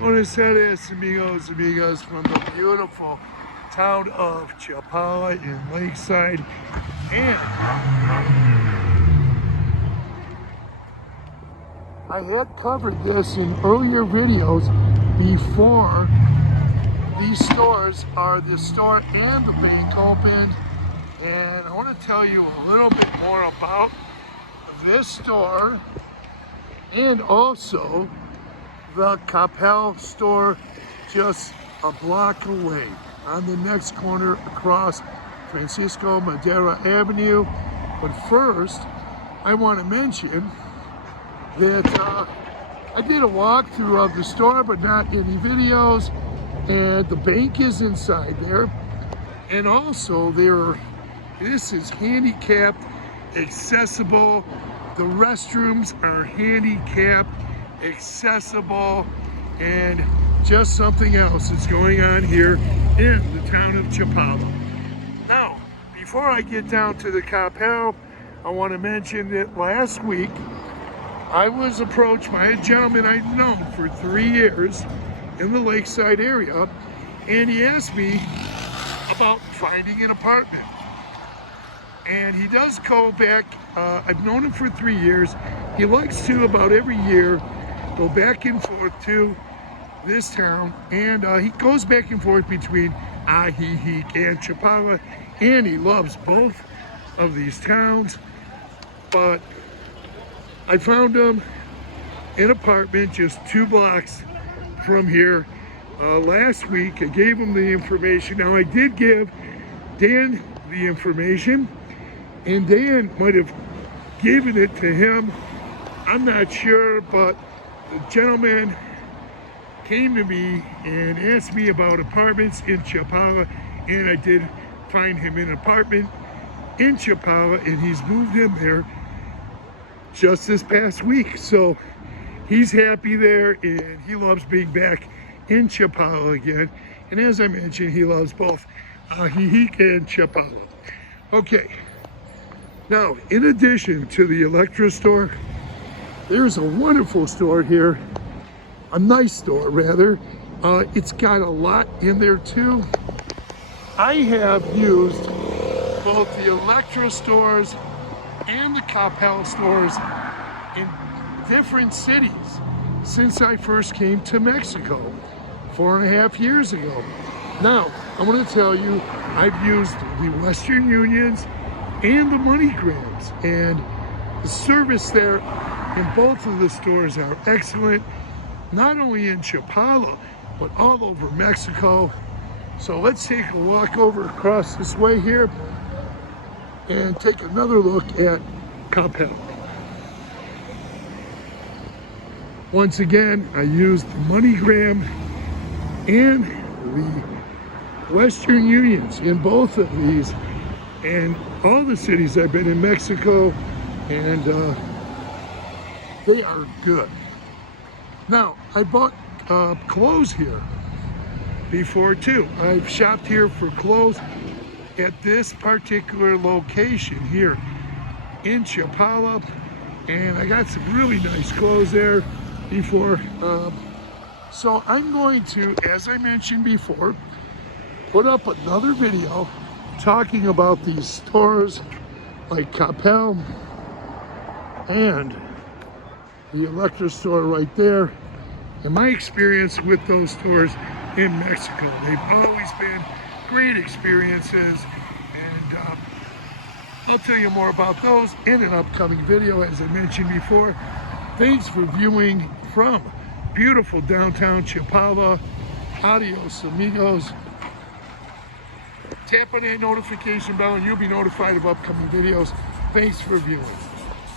Buenos tardes, amigos, amigas, from the beautiful town of Chapala in Lakeside. And I had covered this in earlier videos before these stores are the store and the bank opened. And I want to tell you a little bit more about this store and also the Coppell store just a block away on the next corner across Francisco Madera Avenue. But first, I want to mention that I did a walkthrough of the store, but not any videos, and the bank is inside there. And also this is handicapped accessible. The restrooms are handicapped accessible, and just something else is going on here in the town of Chapala. Now, before I get down to the Coppell, I want to mention that last week I was approached by a gentleman I've known for 3 years in the Lakeside area, and he asked me about finding an apartment. And he does go back, I've known him for 3 years. He likes to, about every year, go back and forth to this town, and he goes back and forth between Ajijic and Chapala, and he loves both of these towns. But I found him an apartment just 2 blocks from here. Last week I gave him the information. Now I did give Dan the information, and Dan might have given it to him, I'm not sure, but the gentleman came to me and asked me about apartments in Chapala, and I did find him an apartment in Chapala, and he's moved in there just this past week. So he's happy there, and he loves being back in Chapala again. And as I mentioned, he loves both Ajijic and Chapala. Okay, now in addition to the Elektra store, there's a wonderful store here, a nice store rather. It's got a lot in there too. I have used both the Elektra stores and the Coppell stores in different cities since I first came to Mexico 4.5 years ago. Now, I want to tell you, I've used the Western Unions and the MoneyGrams, and the service there in both of the stores are excellent, not only in Chapala, but all over Mexico. So let's take a walk over across this way here and take another look at Coppell. Once again, I used the MoneyGram and the Western Unions in both of these, and all the cities I've been in Mexico, and they are good. Now, I bought clothes here before too. I've shopped here for clothes at this particular location here in Chapala, and I got some really nice clothes there before. So I'm going to, as I mentioned before, put up another video talking about these stores like Coppell and the Elektra store right there, and my experience with those stores in Mexico. They've always been great experiences, and I'll tell you more about those in an upcoming video, as I mentioned before. Thanks for viewing from beautiful downtown Chapala. Adios, amigos. Tap on that notification bell and you'll be notified of upcoming videos. Thanks for viewing.